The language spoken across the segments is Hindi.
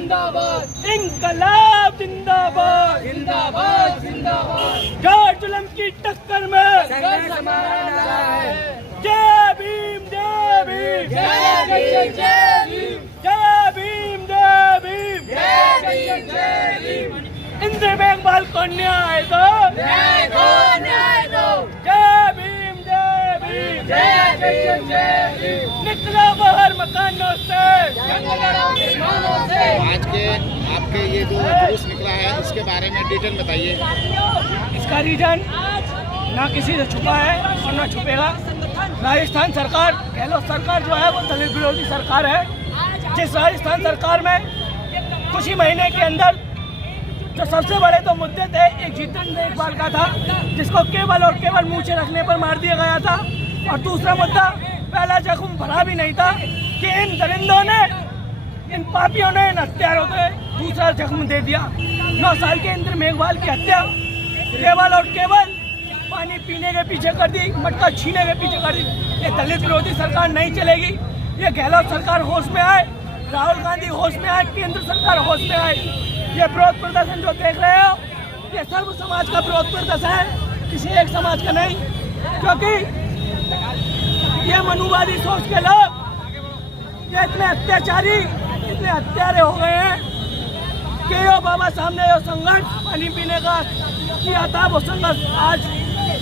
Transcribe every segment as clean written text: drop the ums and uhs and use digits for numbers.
जिंदाबाद, इंकलाब जिंदाबाद, जिंदाबाद, जिंदाबाद। जय जुल्म की टक्कर में संघर्ष हमारा नारा है। जय भीम, जय भीम, जय भीम, जय भीम, जय भीम, जय भीम, जय भीम, जय भीम। इंद्र मेघवाल को न्याय दो, न्याय दो, न्याय दो। जय भीम, जय भीम, जय भीम, जय भीम। निकलो बाहर मकानों से, जंग लड़ो विमानों से। आज के आपके ये जो जुलूस निकला है इसके बारे में डिटेल बताइए। इसका रीजन ना किसी से छुपा है और ना छुपेगा। राजस्थान सरकार, गहलोत सरकार जो है वो दलित विरोधी सरकार है। जिस राजस्थान सरकार में कुछ ही महीने के अंदर जो सबसे बड़े तो मुद्दे थे, एक जीतन मेघवाल का था जिसको केवल और केवल मूछें रखने पर मार दिया गया था, और दूसरा मुद्दा पहला जख्म भरा भी नहीं था कि इन दरिंदों ने, इन पापियों ने, इन हत्यारों को दूसरा जख्म दे दिया। 9 साल के इंद्र मेघवाल की हत्या केवल और केवल पानी पीने के पीछे कर दी, मटका छीने के पीछे कर दी। ये दलित विरोधी सरकार नहीं चलेगी। ये गहलोत सरकार होश में आए, राहुल गांधी होश में आए, केंद्र सरकार होश में आए। ये विरोध प्रदर्शन जो देख रहे हो, ये सर्व समाज का विरोध प्रदर्शन है, किसी एक समाज का नहीं। क्योंकि ये मनुवादी सोच के लोग, ये इतने अत्याचारी, इतने हत्यारे हो गए हैं कि यो बाबा सामने जो संघर्ष पानी पीने का किया था, वो संघर्ष आज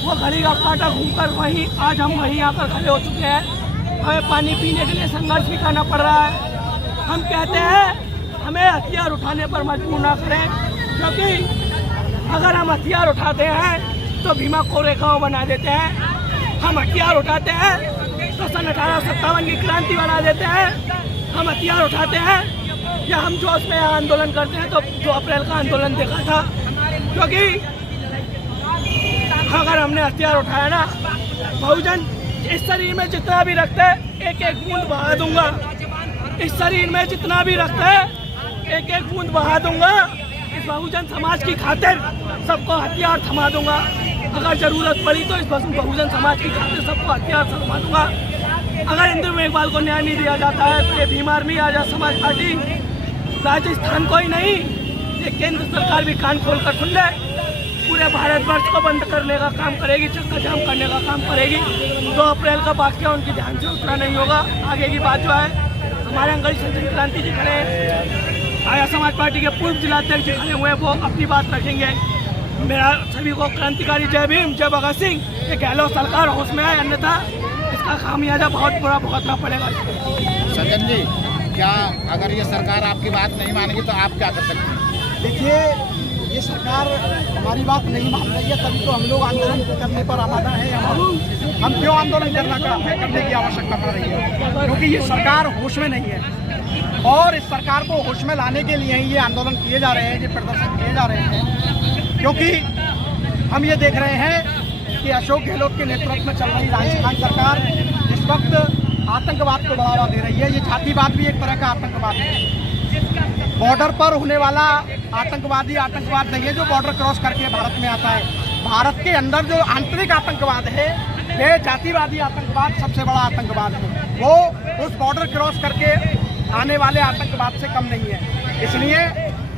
वो घड़ी का कांटा घूमकर वहीं आज हम वहीं आकर खड़े हो चुके हैं। हमें पानी पीने के लिए संघर्ष भी करना पड़ रहा है। हम कहते हैं हमें हथियार उठाने पर मजबूर ना करें, क्योंकि अगर हम हथियार उठाते हैं तो भीमा कोरे गाँव बना देते हैं। हम हथियार उठाते हैं तो सन 1857 की क्रांति बना देते हैं। हम हथियार उठाते हैं या हम जोश में आंदोलन करते हैं तो 2 अप्रैल का आंदोलन देखा था। क्योंकि अगर हमने हथियार उठाया ना, बहुजन इस शरीर में जितना भी रखते है एक एक बूंद बहा दूंगा। इस शरीर में जितना भी रखते है एक एक बूंद बहा दूंगा। इस बहुजन समाज की खातिर सबको हथियार थमा दूंगा। अगर जरूरत पड़ी तो इस बहुजन समाज की खातिर सबको हथियार थमा दूंगा। अगर इंद्र मेघवाल को न्याय नहीं दिया जाता है तो ये भीम आर्मी, आजाद समाज पार्टी राजस्थान को ही नहीं, ये केंद्र सरकार भी कान खोल कर सुन ले, पूरे भारतवर्ष को बंद करने का काम करेगी, चक्का जाम करने का काम करेगी। 2 अप्रैल का वाक्य उनकी ध्यान से उतरा नहीं होगा। आगे की बात जो है, हमारे अंगड़ी संजय क्रांति जी खड़े हैं, आया समाज पार्टी के पूर्व जिलाध्यक्ष जी खड़े हुए हैं, वो अपनी बात रखेंगे। मेरा सभी को क्रांतिकारी जय भीम, जय भगत सिंह। ये गहलोत सरकार होश में आए, अन्यथा इसका खामियाजा बहुत बुरा भुगतना पड़ेगा। संजन जी, क्या अगर ये सरकार आपकी बात नहीं मानेगी तो आप क्या कर सकते हैं? देखिए, ये सरकार हमारी बात नहीं मान रही है, तभी तो हम लोग आंदोलन करने पर आमादा है। हम क्यों आंदोलन करने की आवश्यकता पड़ रही है? क्योंकि ये सरकार होश में नहीं है, और इस सरकार को होश में लाने के लिए ही ये आंदोलन किए जा रहे हैं, ये प्रदर्शन किए जा रहे हैं। क्योंकि हम ये देख रहे हैं कि अशोक गहलोत के नेतृत्व में चल रही राजस्थान सरकार इस वक्त आतंकवाद को बढ़ावा दे रही है। ये जातिवाद भी एक तरह का आतंकवाद है। बॉर्डर पर होने वाला आतंकवादी आतंकवाद नहीं है जो बॉर्डर क्रॉस करके भारत में आता है। भारत के अंदर जो आंतरिक आतंकवाद है, वह जातिवादी आतंकवाद सबसे बड़ा आतंकवाद है। वो उस बॉर्डर क्रॉस करके आने वाले आतंकवाद से कम नहीं है। इसलिए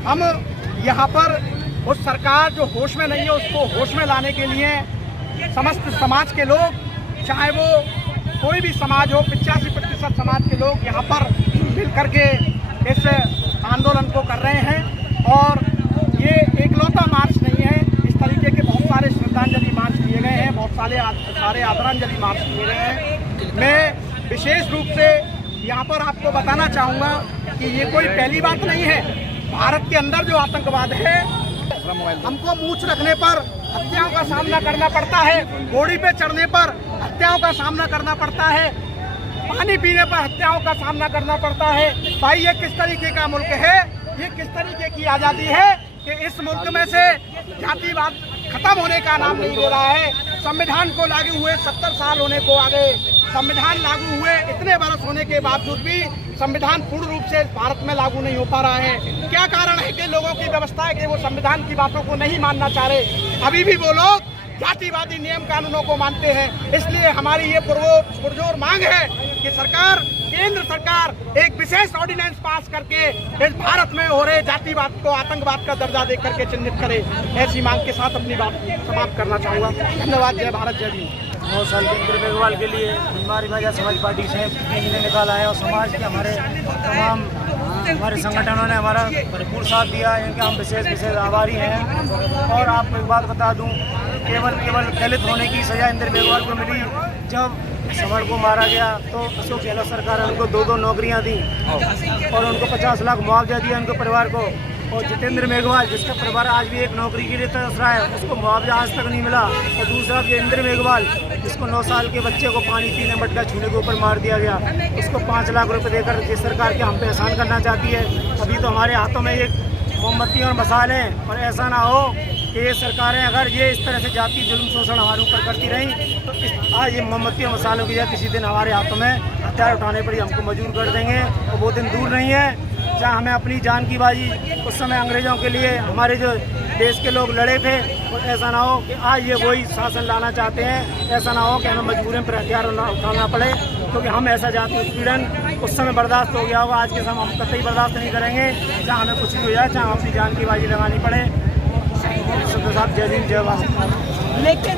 हम यहाँ पर उस सरकार जो होश में नहीं है उसको होश में लाने के लिए समस्त समाज के लोग, चाहे वो कोई भी समाज हो, 85% समाज के लोग यहाँ पर मिल करके इस आंदोलन को कर रहे हैं। और ये एकलौता मार्च नहीं है, इस तरीके के बहुत सारे श्रद्धांजलि मार्च किए गए हैं, बहुत सारे आदरांजलि मार्च किए गए हैं। मैं विशेष रूप से यहाँ पर आपको बताना चाहूँगा कि ये कोई पहली बात नहीं है। भारत के अंदर जो आतंकवाद है, हमको मूंछ रखने पर हत्याओं का सामना करना पड़ता है, घोड़ी पे चढ़ने पर हत्याओं का सामना करना पड़ता है, पानी पीने पर हत्याओं का सामना करना पड़ता है। भाई, ये किस तरीके का मुल्क है? ये किस तरीके की आज़ादी है कि इस मुल्क में से जातिवाद खत्म होने का नाम नहीं ले रहा है। संविधान को लागू हुए 70 साल होने को आ गए। संविधान लागू हुए इतने बरस होने के बावजूद भी संविधान पूर्ण रूप से भारत में लागू नहीं हो पा रहा है। क्या कारण है कि लोगों की व्यवस्था है कि वो संविधान की बातों को नहीं मानना चाह रहे? अभी भी वो लोग जातिवादी नियम कानूनों को मानते हैं। इसलिए हमारी ये पुरजोर मांग है कि सरकार केंद्र सरकार एक विशेष ऑर्डिनेंस पास करके इस भारत में हो रहे जातिवाद को आतंकवाद का दर्जा दे करके चिन्हित करे। ऐसी मांग के साथ अपनी बात समाप्त करना चाहूँगा। धन्यवाद। जय भारत, जय भीम। 9 साल के इंद्र मेघवाल के लिए हमारी महिला समाज पार्टी से इन्हें निकाला है और समाज के हमारे तमाम हमारे संगठनों ने हमारा भरपूर साथ दिया है। इनके हम विशेष आभारी हैं। और आपको एक बात बता दूं, केवल दलित होने की सजा इंद्र मेघवाल को मिली। जब समर को मारा गया तो अशोक गहलोत सरकार ने उनको 2 नौकरियां दी और उनको 50 लाख मुआवजा दिया उनके परिवार को। और जितेंद्र मेघवाल जिसका परिवार आज भी एक नौकरी के लिए तरस रहा है, उसको मुआवजा आज तक नहीं मिला। और दूसरा ये इंद्र मेघवाल जिसको 9 साल के बच्चे को पानी पीने मटका छूने के ऊपर मार दिया गया, उसको 5 लाख रुपए देकर जिस सरकार के हम पे एहसान करना चाहती है। अभी तो हमारे हाथों में एक मोमबत्ती और मसाले हैं, और ऐसा ना हो कि ये सरकारें अगर ये इस तरह से जाति जुल्म शोषण हमारे ऊपर करती रहीं तो आज ये मोमबत्ती और मसालों की जगह किसी दिन हमारे हाथों में हथियार उठाने पर ही हमको मजबूर कर देंगे। और वो दिन दूर नहीं है जहाँ हमें अपनी जान की बाजी उस समय अंग्रेज़ों के लिए हमारे जो देश के लोग लड़े थे, और ऐसा ना हो कि आज ये वही शासन लाना चाहते हैं। ऐसा ना हो कि हमें मजबूरन पर हथियार उठाना पड़े, क्योंकि हम ऐसा जाति उत्पीड़न उस समय बर्दाश्त हो गया होगा, आज के समय हम कतई बर्दाश्त नहीं करेंगे। जहाँ हमें कुछ भी हो जाए, चाहे हम अपनी जान की बाजी लगानी पड़े। साहब जय हिंद, जय भारत। लेकिन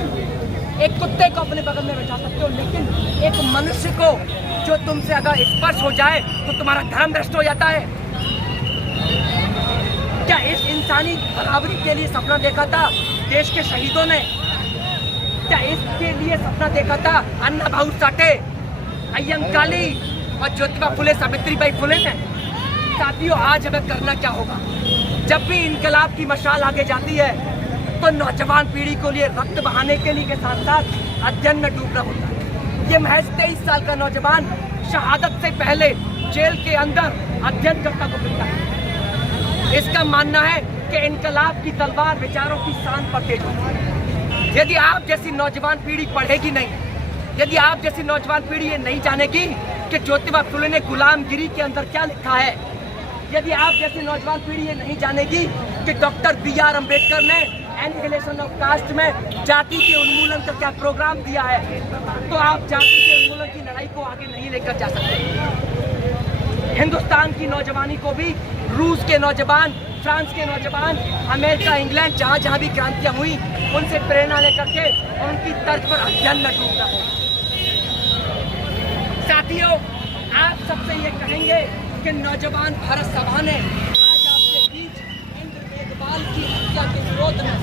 एक कुत्ते को अपने बगल में बैठा सकते हो, लेकिन एक मनुष्य को जो तुमसे अगर स्पर्श हो जाए तो तुम्हारा धर्म भ्रष्ट हो जाता है। क्या इस इंसानी बराबरी के लिए सपना देखा था देश के शहीदों ने? क्या इसके लिए सपना देखा था अन्ना भाऊ साठे, अय्यंकाली और ज्योतिबा फुले, सावित्रीबाई फुले ने? साथियों, आज हमें करना क्या होगा? जब भी इनकलाब की मशाल आगे जाती है तो नौजवान पीढ़ी को लिए रक्त बहाने के लिए के साथ साथ अध्ययन में डूबना होता है। ये महज 23 साल का नौजवान शहादत से पहले जेल के अंदर अध्ययन करता को मिलता है। इसका मानना है कि इनकलाब की तलवार विचारों की शान पर तेज होती है। यदि आप जैसी नौजवान पीढ़ी पढ़ेगी नहीं, यदि आप जैसी नौजवान पीढ़ी ये नहीं जानेगी कि ज्योतिबा फुले ने गुलामगिरी के अंदर क्या लिखा है, यदि आप जैसी नौजवान पीढ़ी ये नहीं जानेगी कि डॉक्टर BR अम्बेडकर ने एनिहिलेशन ऑफ कास्ट में जाति के उन्मूलन का क्या प्रोग्राम दिया है, तो आप जाति के उन्मूलन की लड़ाई को आगे नहीं लेकर जा सकते। हिंदुस्तान की नौजवानी को भी रूस के नौजवान, फ्रांस के नौजवान, अमेरिका, इंग्लैंड, जहाँ जहाँ भी क्रांतियाँ हुई उनसे प्रेरणा लेकर के और उनकी तर्ज पर अध्ययन में डूबना है। साथियों, आप सबसे ये कहेंगे कि नौजवान भारत सभा ने आज आपके बीच इंद्र मेघवाल की हत्या के विरोध में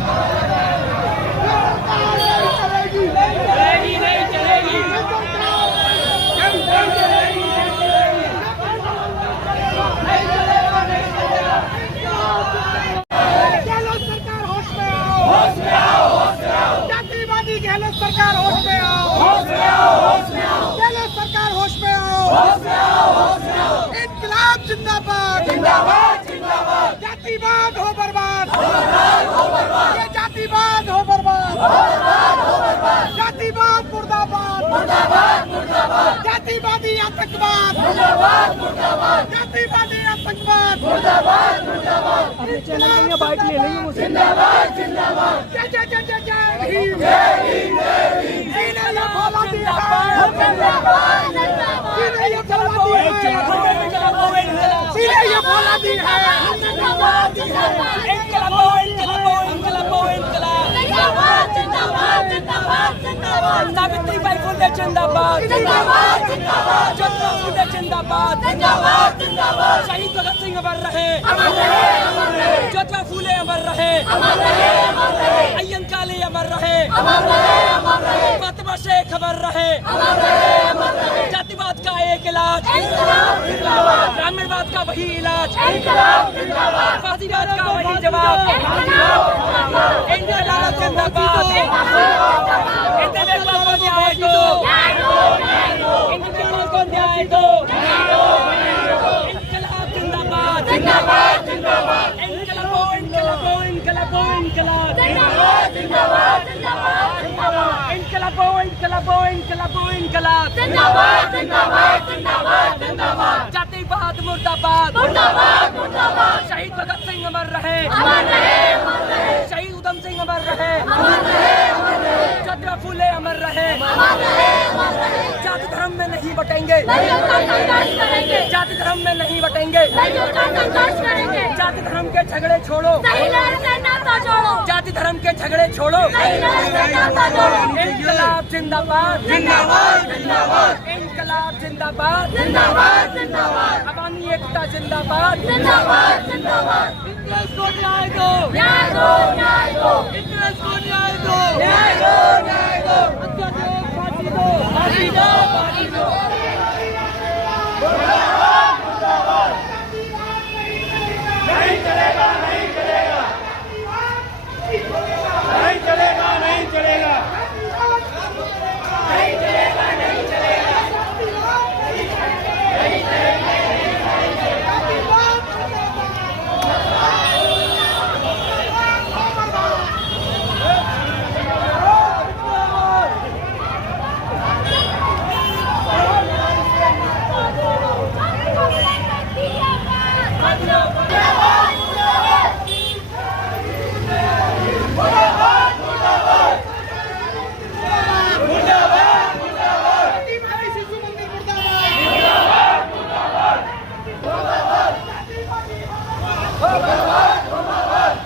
गहलोत सरकार होश में आओ, जातिवादी गहलोत सरकार होश में आओ, गहलोत सरकार होश में आओ, इनकलाब जिंदाबाद, जातिवाद हो बर्बाद, ये जातिवाद हो बर्बाद, जातिवाद मुर्दाबाद, जातिवादी आतंकवाद, जातिवादी आतंकवाद, बाइक ले लेंगे मुझसे। जय जय जय जय जय भीम, सीने ये फौलादी है, सीने ये फौलादी है, सीने ये फौलादी सावित्रीबाई फुले जिंदाबाद, ज्योतिबा फुले जिंदाबाद, शहीद भगत सिंह अमर रहे, ज्योतिबा फुले अमर रहे, अय्यंकाली अमर रहे, फातिमा शेख अमर रहे। जातिवाद का एक इलाज, ब्राह्मणवाद का वही इलाज, फासीवाद का वही जवाब। इनकलाब जिंदाबाद, इंटरनेशनल को न्याय दो, इंटरनेशनल को न्याय दो। इनकलाब जिंदाबाद, इनकलाबो, इनकलाबो, इनकलाबो, इनकलाब, इनकलाबो, इनकलाबो, इनकलाब, जातिवाद मुर्दाबाद, शहीद भगत सिंह अमर रहे, शहीद उधम सिंह अमर रहे, ज्योतिबा फुले अमर रहे। जाति धर्म में नहीं बटेंगे, मिलजुल कर संघर्ष करेंगे, जाति धर्म में नहीं बटेंगे, मिलजुल कर संघर्ष करेंगे, जाति धर्म के झगड़े छोड़ो, सही लहर से नाता जोड़ो, जाति धर्म के झगड़े छोड़ो, सही लहर से नाता जोड़ो, इंकलाब जिंदाबाद, जिंदाबाद जिंदाबाद, इंकलाब जिंदाबाद, जिंदाबाद जिंदाबाद, अवामी एकता जिंदाबाद, जिंदाबाद जिंदाबाद, इंग्लिश को न्याय दो, न्याय दो न्याय दो, इंग्लिश को न्याय दो, न्याय दो न्याय दो, अत्याचार फांसी दो, फांसी दो फांसी दो। नहीं चलेगा, नहीं चलेगा, नहीं चलेगा, नहीं चलेगा, नहीं चलेगा, नहीं चलेगा,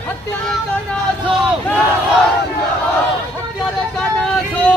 हत्यारे का नाश हो, हत्यारे का नाश हो,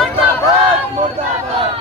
मुर्दाबाद मुर्दाबाद,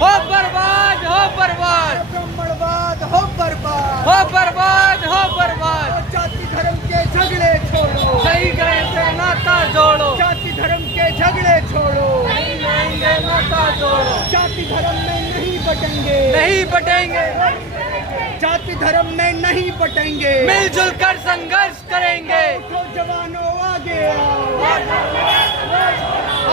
हो बर्बाद, हो बर्बाद, ब्राह्मणवाद हो बर्बाद, हो बर्बाद, हो बर्बाद, जाति धर्म के झगड़े छोड़ो, सही गए से नाता जोड़ो, जाति धर्म के झगड़े छोड़ो, रहेंगे नाता जोड़ो, जाति धर्म में नहीं बटेंगे, नहीं बटेंगे, जाति धर्म में नहीं बटेंगे, मिलजुल कर संघर्ष करेंगे, उठो जवानों आगे आओ,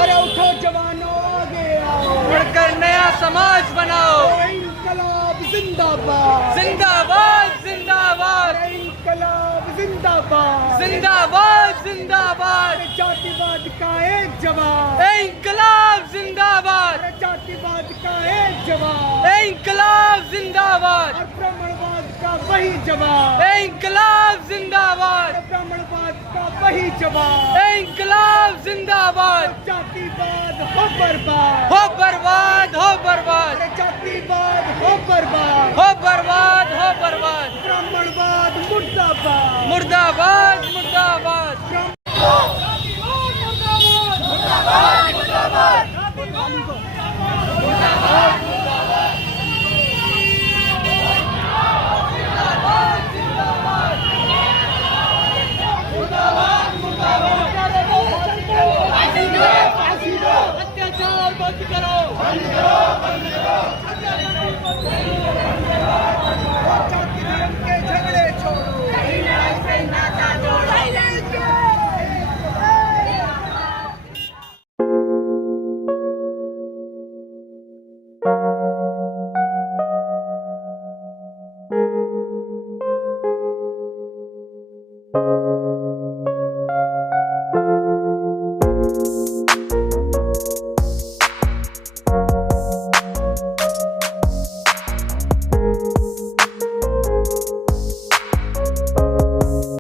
अरे उठो जवानों आगे आओ, बढ़कर नया समाज बनाओ, इंकलाब जिंदाबाद, जिंदाबाद जिंदाबाद, इंकलाब जिंदाबाद, जिंदाबाद जिंदाबाद, जातिवाद का एक जवाब, इंकलाब जिंदाबाद, जातिवाद का एक जवाब, इंकलाब जिंदाबाद, और ब्राह्मणवाद का वही जवाब, इंकलाब जिंदाबाद, ब्राह्मणवाद का वही जवाब, इंकलाब जिंदाबाद, जातिवाद हो बर्बाद, हो बर्बाद, हो बर्बाद, जातिवाद हो बर्बाद, हो